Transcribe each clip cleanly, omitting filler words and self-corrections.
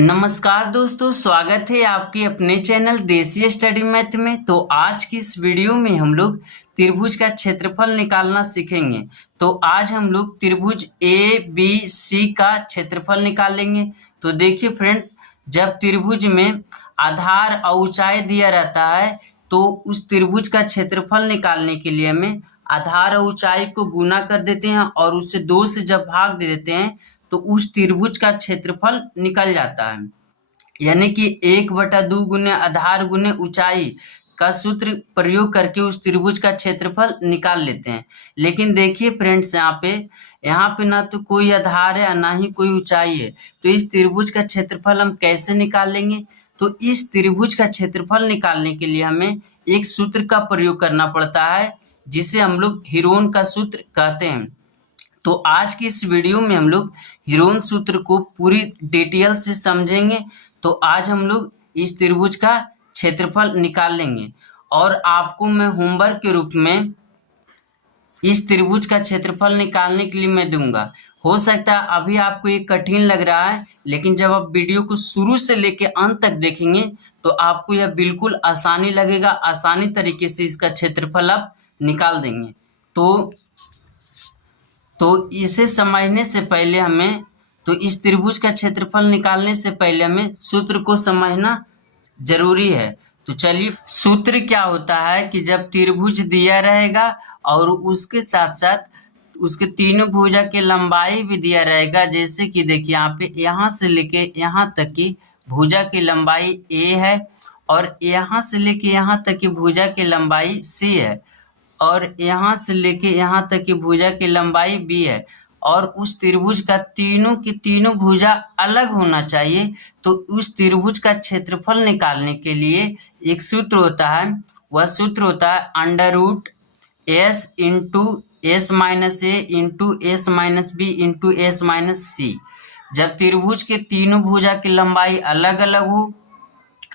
नमस्कार दोस्तों, स्वागत है आपके अपने चैनल देसी स्टडी मैथ में। तो आज की इस वीडियो में हम लोग त्रिभुज का क्षेत्रफल निकालना सीखेंगे। तो आज हम लोग त्रिभुज ए बी सी का क्षेत्रफल निकालेंगे। तो देखिए फ्रेंड्स, जब त्रिभुज में आधार और ऊंचाई दिया रहता है तो उस त्रिभुज का क्षेत्रफल निकालने के लिए हमें आधार और ऊंचाई को गुना कर देते हैं और उसे 2 से जब भाग दे देते हैं तो उस त्रिभुज का क्षेत्रफल निकल जाता है। यानी कि 1/2 गुने आधार गुने ऊंचाई का सूत्र प्रयोग करके उस त्रिभुज का क्षेत्रफल निकाल लेते हैं। लेकिन देखिए फ्रेंड्स, यहाँ पे ना तो कोई आधार है ना ही कोई ऊंचाई है, तो इस त्रिभुज का क्षेत्रफल हम कैसे निकाल लेंगे? तो इस त्रिभुज का क्षेत्रफल निकालने के लिए हमें एक सूत्र का प्रयोग करना पड़ता है, जिसे हम लोग हीरोन का सूत्र कहते हैं। तो आज की इस वीडियो में हम लोग हीरोन सूत्र को पूरी डिटेल से समझेंगे। तो आज हम लोग इस त्रिभुज का क्षेत्रफल निकाल लेंगे और आपको मैं होमवर्क के रूप में इस त्रिभुज का क्षेत्रफल निकालने के लिए मैं दूंगा। हो सकता है अभी आपको ये कठिन लग रहा है, लेकिन जब आप वीडियो को शुरू से लेकर अंत तक देखेंगे तो आपको यह बिल्कुल आसानी लगेगा। आसानी तरीके से इसका क्षेत्रफल आप निकाल देंगे। तो इसे समझने से पहले इस त्रिभुज का क्षेत्रफल निकालने से पहले हमें सूत्र को समझना जरूरी है। तो चलिए, सूत्र क्या होता है कि जब त्रिभुज दिया रहेगा और उसके साथ साथ उसके तीनों भुजा की लंबाई भी दिया रहेगा। जैसे कि देखिए यहाँ पे यहाँ से लेके यहाँ तक की भुजा की लंबाई a है और यहाँ से लेके यहाँ तक की भुजा की लंबाई c है और यहाँ से लेके यहाँ तक की भुजा की लंबाई b है और उस त्रिभुज का तीनों की तीनों भुजा अलग होना चाहिए। तो उस त्रिभुज का क्षेत्रफल निकालने के लिए एक सूत्र होता है, वह सूत्र होता है √s into s minus A into s minus B into s minus C. जब त्रिभुज के तीनों भुजा की लंबाई अलग अलग हो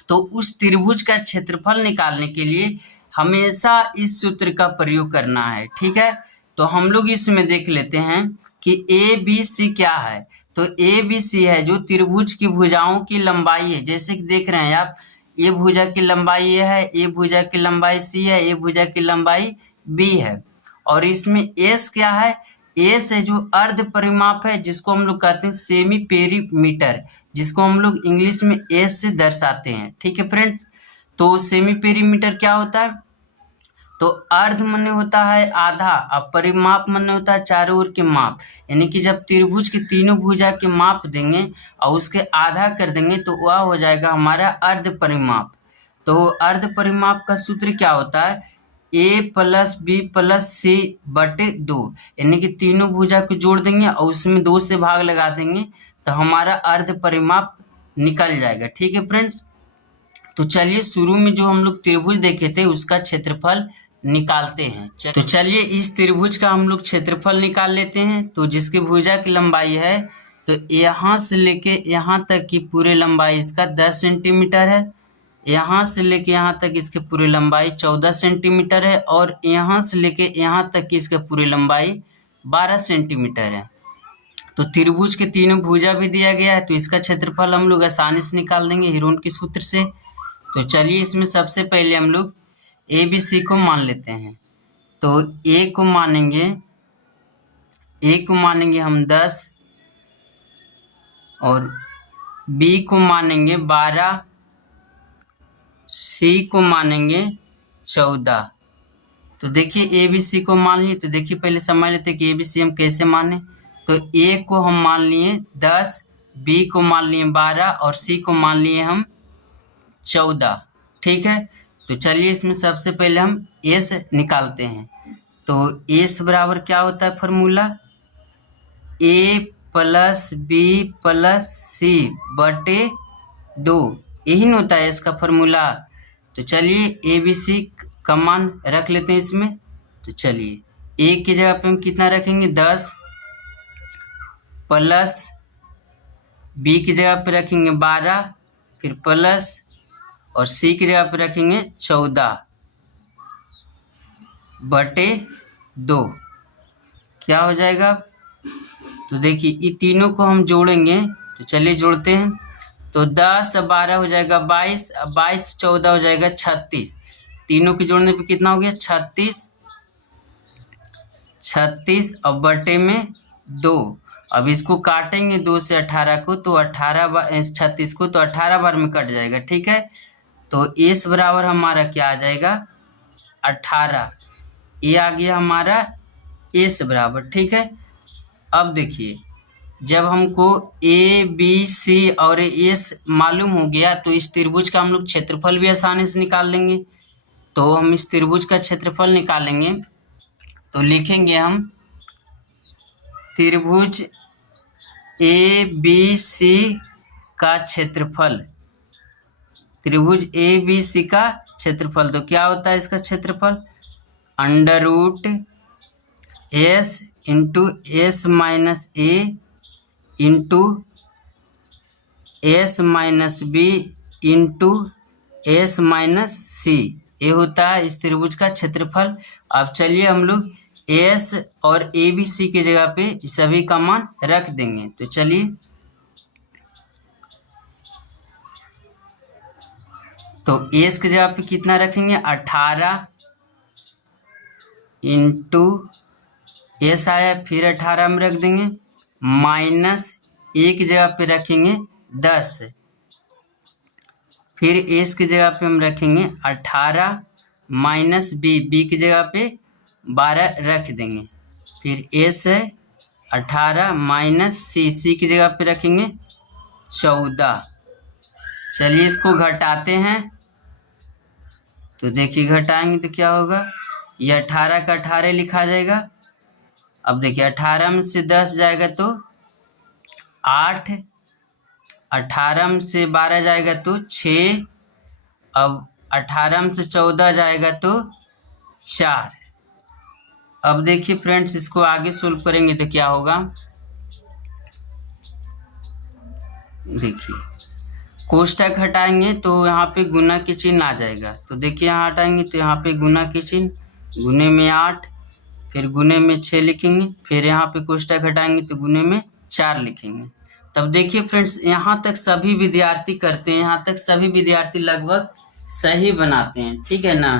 तो उस त्रिभुज का क्षेत्रफल निकालने के लिए हमेशा इस सूत्र का प्रयोग करना है। ठीक है, तो हम लोग इसमें देख लेते हैं कि ए बी सी क्या है। तो ए बी सी है जो त्रिभुज की भुजाओं की लंबाई है। जैसे कि देख रहे हैं आप, ये भुजा की लंबाई ये है, ये भुजा की लंबाई सी है, ये भुजा की लंबाई बी है। और इसमें एस क्या है? एस है जो अर्ध परिमाप है, जिसको हम लोग कहते हैं सेमी पेरीमीटर, जिसको हम लोग इंग्लिश में एस से दर्शाते हैं। ठीक है फ्रेंड्स, तो सेमी पेरीमीटर क्या होता है? तो अर्ध माने होता है आधा और परिमाप माने होता है चारों ओर के माप। यानी कि जब त्रिभुज के तीनों भुजा के माप देंगे और उसके आधा कर देंगे तो वह हो जाएगा हमारा अर्ध परिमाप। तो अर्ध परिमाप का सूत्र क्या होता है? a प्लस बी प्लस सी बटे 2। यानी कि तीनों भुजा को जोड़ देंगे और उसमें 2 से भाग लगा देंगे तो हमारा अर्ध परिमाप निकल जाएगा। ठीक है फ्रेंड्स, तो चलिए शुरू में जो हम लोग त्रिभुज देखे थे उसका क्षेत्रफल निकालते हैं। तो चलिए इस त्रिभुज का हम लोग क्षेत्रफल निकाल लेते हैं। तो जिसकी भुजा की लंबाई है, तो यहाँ से लेके यहाँ तक की पूरी लंबाई इसका 10 सेंटीमीटर है, यहाँ से लेके यहाँ तक इसकी पूरी लंबाई 14 सेंटीमीटर है और यहाँ से लेके यहाँ तक की इसकी पूरी लंबाई 12 सेंटीमीटर है। तो त्रिभुज के तीनों भुजा भी दिया गया है, तो इसका क्षेत्रफल हम लोग आसानी से निकाल देंगे हीरोन के सूत्र से। तो चलिए इसमें सबसे पहले हम लोग ए बी सी को मान लेते हैं। तो ए को मानेंगे हम 10 और बी को मानेंगे 12, सी को मानेंगे 14। तो देखिए ए बी सी को मान लिए। तो देखिए पहले समझ लेते हैं कि ए बी सी हम कैसे माने। तो ए को हम मान लिए 10, बी को मान लिए 12 और सी को मान लिए हम 14। ठीक है, तो चलिए इसमें सबसे पहले हम एस निकालते हैं। तो एस बराबर क्या होता है फॉर्मूला? ए प्लस बी प्लस सी बटे 2, यही ना होता है इसका फॉर्मूला। तो चलिए ए बी सी का मान रख लेते हैं इसमें। तो चलिए ए की जगह पे हम कितना रखेंगे? 10 प्लस बी की जगह पे रखेंगे 12, फिर प्लस और सी की जगह पे रखेंगे 14 बटे 2। क्या हो जाएगा? तो देखिए ये तीनों को हम जोड़ेंगे। तो चलिए जोड़ते हैं। तो 10 12 हो जाएगा 22, 22 14 हो जाएगा 36। तीनों के जोड़ने पे कितना हो गया 36, 36 और बटे में 2। अब इसको काटेंगे 2 से 18 को, तो 36 को तो 18 बार में कट जाएगा, ठीक है। तो एस बराबर हमारा क्या आ जाएगा 18। ये आ गया हमारा एस बराबर, ठीक है। अब देखिए जब हमको ए बी सी और एस मालूम हो गया तो इस त्रिभुज का हम लोग क्षेत्रफल भी आसानी से निकाल लेंगे। तो हम इस त्रिभुज का क्षेत्रफल निकालेंगे तो लिखेंगे हम त्रिभुज ए बी सी का क्षेत्रफल, त्रिभुज ए बी सी का क्षेत्रफल। तो क्या होता है इसका क्षेत्रफल, under root S into S minus A into S minus B into S minus C, ये होता है इस त्रिभुज का क्षेत्रफल। अब चलिए हम लोग एस और ए बी सी की जगह पे सभी का मान रख देंगे। तो चलिए तो एस की जगह पे कितना रखेंगे 18 इंटू एस आया, फिर 18 में रख देंगे, माइनस ए की जगह पे रखेंगे 10, फिर एस की जगह पे हम रखेंगे 18 माइनस बी की जगह पे 12 रख देंगे, फिर एस है 18 माइनस सी की जगह पे रखेंगे 14। चलिए इसको घटाते हैं तो देखिए घटाएंगे तो क्या होगा, ये 18 का 18 लिखा जाएगा। अब देखिए 18 में से 10 जाएगा तो 8, 18 में से 12 जाएगा तो 6, अब 18 में से 14 जाएगा तो 4। अब देखिए फ्रेंड्स इसको आगे सोल्व करेंगे तो क्या होगा, देखिए कोष्टक हटाएंगे तो यहाँ पे गुना के चिन्ह आ जाएगा। तो देखिए यहाँ हटाएंगे तो यहाँ पे गुना के चिन्ह, गुने में 8, फिर गुने में 6 लिखेंगे, फिर यहाँ पे कोष्टक हटाएंगे तो गुने में 4 लिखेंगे। तब देखिए फ्रेंड्स यहाँ तक सभी विद्यार्थी करते हैं, यहाँ तक सभी विद्यार्थी लगभग सही बनाते हैं, ठीक है ना।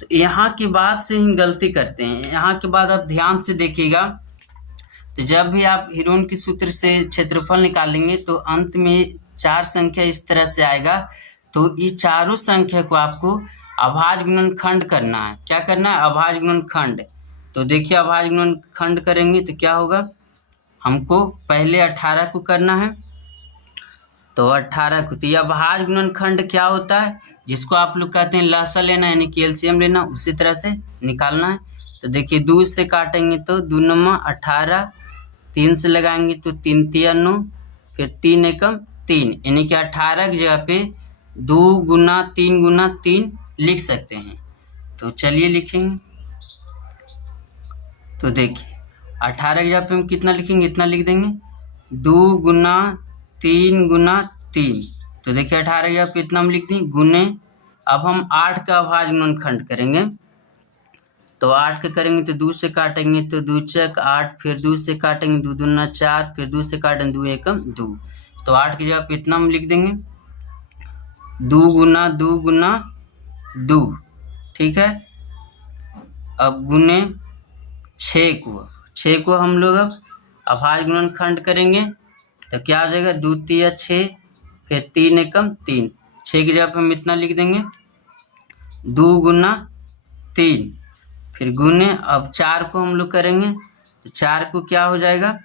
तो यहाँ के बाद से ही गलती करते हैं। यहाँ के बाद आप ध्यान से देखिएगा, तो जब भी आप हिरोन के सूत्र से क्षेत्रफल निकालेंगे तो अंत में 4 संख्या इस तरह से आएगा। तो ये चारों संख्या को आपको अभाज्य गुणनखंड करना है। क्या करना है, अभाज्य गुणनखंड। तो देखिए अभाज्य गुणनखंड करेंगे तो क्या होगा, हमको पहले 18 को करना है, तो 18 को, तो यह अभाज्य गुणनखंड क्या होता है, जिसको आप लोग कहते हैं लसा लेना यानी कि एलसीएम लेना, उसी तरह से निकालना है। तो देखिए 2 से काटेंगे तो 2 9 18, 3 से लगाएंगे तो 3 3 9, फिर 3 एकम 3, यानी कि 18 की जगह पे 2 गुना 3 गुना 3 लिख सकते हैं। तो चलिए लिखेंगे, तो देखिए 18 की जगह पे हम कितना लिखेंगे, इतना लिख देंगे, 2 गुना 3 गुना 3। तो देखिए 18 की जगह पे इतना हम लिख दें गुने। अब हम 8 का अभाज्य गुणनखंड करेंगे, तो 8 का करेंगे तो 2 से काटेंगे तो 2 चक 8, फिर 2 से काटेंगे 2 दूना 4, फिर 2 से काटेंगे 2 एकम 2। तो 8 की जगह पे इतना हम लिख देंगे 2 गुना 2, ठीक है। अब गुने 6 को हम लोग अब अभाज्य गुणनखंड करेंगे तो क्या आ जाएगा, 2 तिया 6, फिर 3 एकम 3, 6 की जगह पे हम इतना लिख देंगे 2 गुना 3, फिर गुने। अब 4 को हम लोग करेंगे तो 4 को क्या हो जाएगा,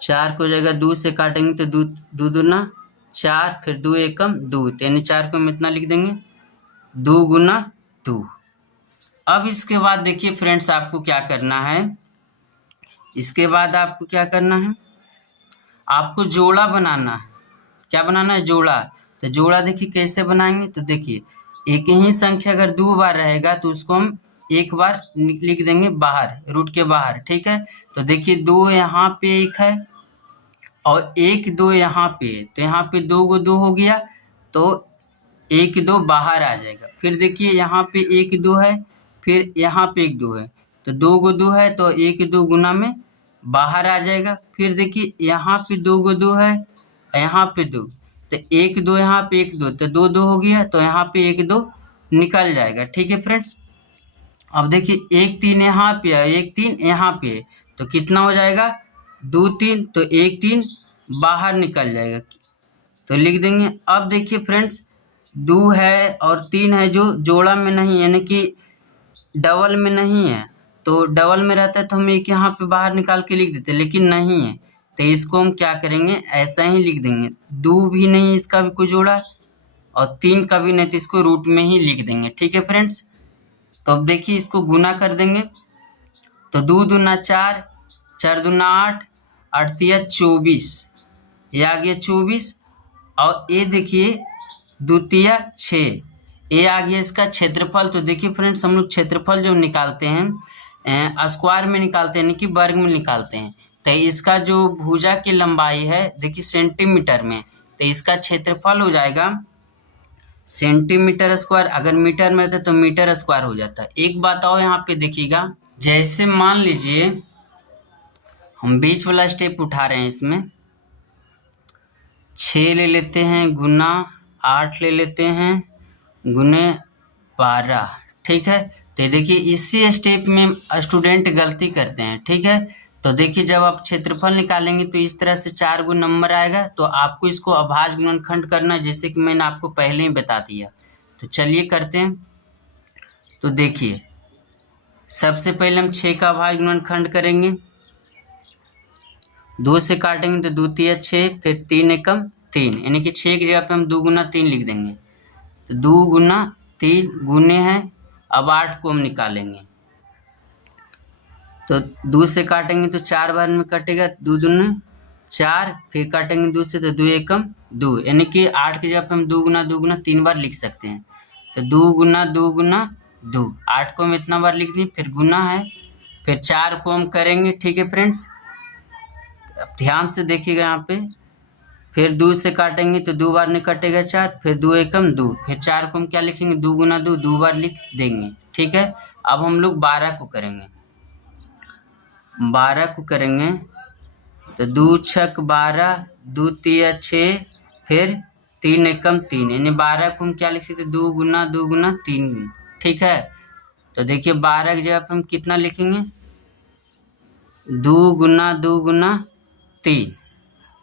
4 को हो जाएगा 2 से काटेंगे तो 2 दूना 4, फिर 2 एकम 2, यानी 4 को हम इतना लिख देंगे 2 गुना 2। अब इसके बाद देखिए फ्रेंड्स आपको क्या करना है, इसके बाद आपको क्या करना है, आपको जोड़ा बनाना है। क्या बनाना है, जोड़ा। तो जोड़ा देखिए कैसे बनाएंगे, तो देखिए एक ही संख्या अगर 2 बार रहेगा तो उसको हम 1 बार लिख देंगे बाहर, रूट के बाहर, ठीक है। तो देखिए 2 यहाँ पे 1 है और 1 2 यहाँ पे, तो यहाँ पे 2 को 2 हो गया तो 1 2 बाहर आ जाएगा। फिर देखिए यहाँ पे 1 2 है, फिर यहाँ पे 1 2 है, तो 2 को 2 है तो 1 2 गुना में बाहर आ जाएगा। फिर देखिए यहाँ पे 2 को 2 है, यहाँ पे 2, तो 1 2 यहाँ पे 1 2, तो 2 2 हो गया, तो यहाँ पे 1 2 निकल जाएगा। ठीक है फ्रेंड्स, अब देखिए 1 3 यहाँ पे है, 1 3 यहाँ पे है, तो कितना हो जाएगा 2 3, तो 1 3 बाहर निकल जाएगा, तो लिख देंगे। अब देखिए फ्रेंड्स 2 है और 3 है जो जोड़ा में नहीं, यानी कि डबल में नहीं है, तो डबल में रहता है तो हम एक यहाँ पे बाहर निकाल के लिख देते, लेकिन नहीं है, तो इसको हम क्या करेंगे, ऐसा ही लिख देंगे। 2 भी नहीं, इसका भी कोई जोड़ा, और 3 का भी नहीं, तो इसको रूट में ही लिख देंगे। ठीक है फ्रेंड्स, तो अब देखिए इसको गुना कर देंगे, तो 2 दूना 4, 4 दूना 8, 8 तिया 24, ये आ गया 24, और ये देखिए 2 तिया 6, ये आ गया इसका क्षेत्रफल। तो देखिए फ्रेंड्स, हम लोग क्षेत्रफल जो निकालते हैं स्क्वायर में निकालते हैं, यानी कि वर्ग में निकालते हैं, तो इसका जो भुजा की लंबाई है देखिए सेंटीमीटर में, तो इसका क्षेत्रफल हो जाएगा सेंटीमीटर स्क्वायर, अगर मीटर में रहता तो मीटर स्क्वायर हो जाता है। एक बात और यहाँ पे देखिएगा, जैसे मान लीजिए हम बीच वाला स्टेप उठा रहे हैं, इसमें 6 ले लेते हैं गुना 8 ले लेते हैं गुने 12। ठीक है, तो देखिए इसी स्टेप में स्टूडेंट गलती करते हैं। ठीक है, तो देखिए जब आप क्षेत्रफल निकालेंगे तो इस तरह से 4 गुना नंबर आएगा, तो आपको इसको अभाज्य गुणनखंड करना है, जैसे कि मैंने आपको पहले ही बता दिया। तो चलिए करते हैं। तो देखिए सबसे पहले हम 6 का अभाज्य गुणनखंड करेंगे, 2 से काटेंगे तो 2 तिया 6, फिर 3 एकम 3, यानी कि 6 की जगह पे हम 2 गुना 3 लिख देंगे, तो 2 गुना 3 गुने हैं। अब 8 को हम निकालेंगे, तो 2 से काटेंगे तो 4 बार में कटेगा, 2 दूने 4, फिर काटेंगे 2 से तो 2 एकम 2, यानी कि 8 की जगह पे हम 2 गुना 3 बार लिख सकते हैं, तो 2 गुना 2, 8 को हम इतना बार लिख दें, फिर गुना है, फिर 4 को हम करेंगे। ठीक है फ्रेंड्स, अब ध्यान से देखिएगा यहाँ पे, फिर 2 से काटेंगे तो 2 बार नहीं कटेगा 4, फिर 2 एकम 2, फिर 4 को हम क्या लिखेंगे 2 गुना 2 बार लिख देंगे। ठीक है, अब हम लोग 12 को करेंगे, 12 को करेंगे तो 2 छक 12, 2 तिया 6, फिर 3 एकम 3, यानी 12 को हम क्या लिख सकते 2 गुना 3 गुना। ठीक है, तो देखिए 12 की जगह पे हम कितना लिखेंगे 2 गुना 3।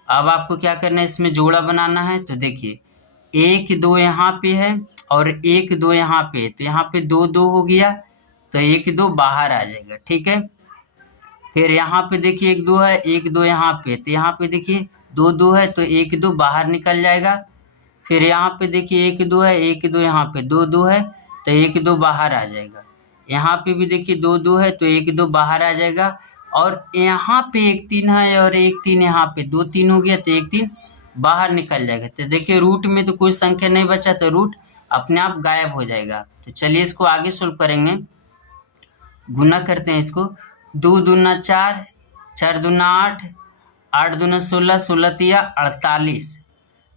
अब आपको क्या करना है, इसमें जोड़ा बनाना है, तो देखिए 1 2 यहाँ पे है और 1 2 यहाँ पे है, तो यहाँ पे 2 2 हो गया, तो 1 2 बाहर आ जाएगा। ठीक है, फिर यहाँ पे देखिए 1 2 है, 1 2 यहाँ पे, तो यहाँ पे देखिए 2 2 है, तो 1 2 बाहर निकल जाएगा। फिर यहाँ पे देखिए 1 2 है, 1 2 यहाँ पे 2 2 है, तो 1 2 बाहर आ जाएगा। यहाँ पे भी देखिए 2 2 है, तो 1 2 बाहर आ जाएगा, और यहाँ पे 1 3 है और 1 3 यहाँ पे 2 3 हो गया, तो 1 3 बाहर निकल जाएगा। तो देखिए रूट में तो कोई संख्या नहीं बचा, तो रूट अपने आप गायब हो जाएगा। तो चलिए इसको आगे सोल्व करेंगे, गुना करते हैं इसको, 2 दूना 4, 4 दूना 8, 8 दूना 16, 16 तिया 48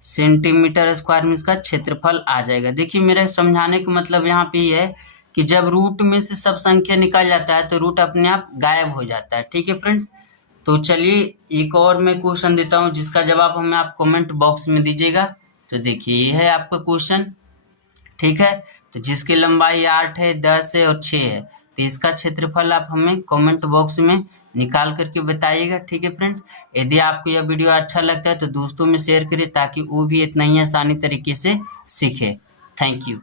सेंटीमीटर स्क्वायर में इसका क्षेत्रफल आ जाएगा। देखिए मेरे समझाने का मतलब यहाँ पे ये है कि जब रूट में से सब संख्या निकल जाता है तो रूट अपने आप गायब हो जाता है। ठीक है फ्रेंड्स, तो चलिए एक और मैं क्वेश्चन देता हूँ, जिसका जवाब हमें आप कमेंट बॉक्स में दीजिएगा। तो देखिए ये है आपका क्वेश्चन। ठीक है, तो जिसकी लंबाई 8 है, 10 है और 6 है, तो इसका क्षेत्रफल आप हमें कमेंट बॉक्स में निकाल करके बताइएगा। ठीक है फ्रेंड्स, यदि आपको यह वीडियो अच्छा लगता है तो दोस्तों में शेयर करें, ताकि वो भी इतना ही आसानी तरीके से सीखे। Thank you.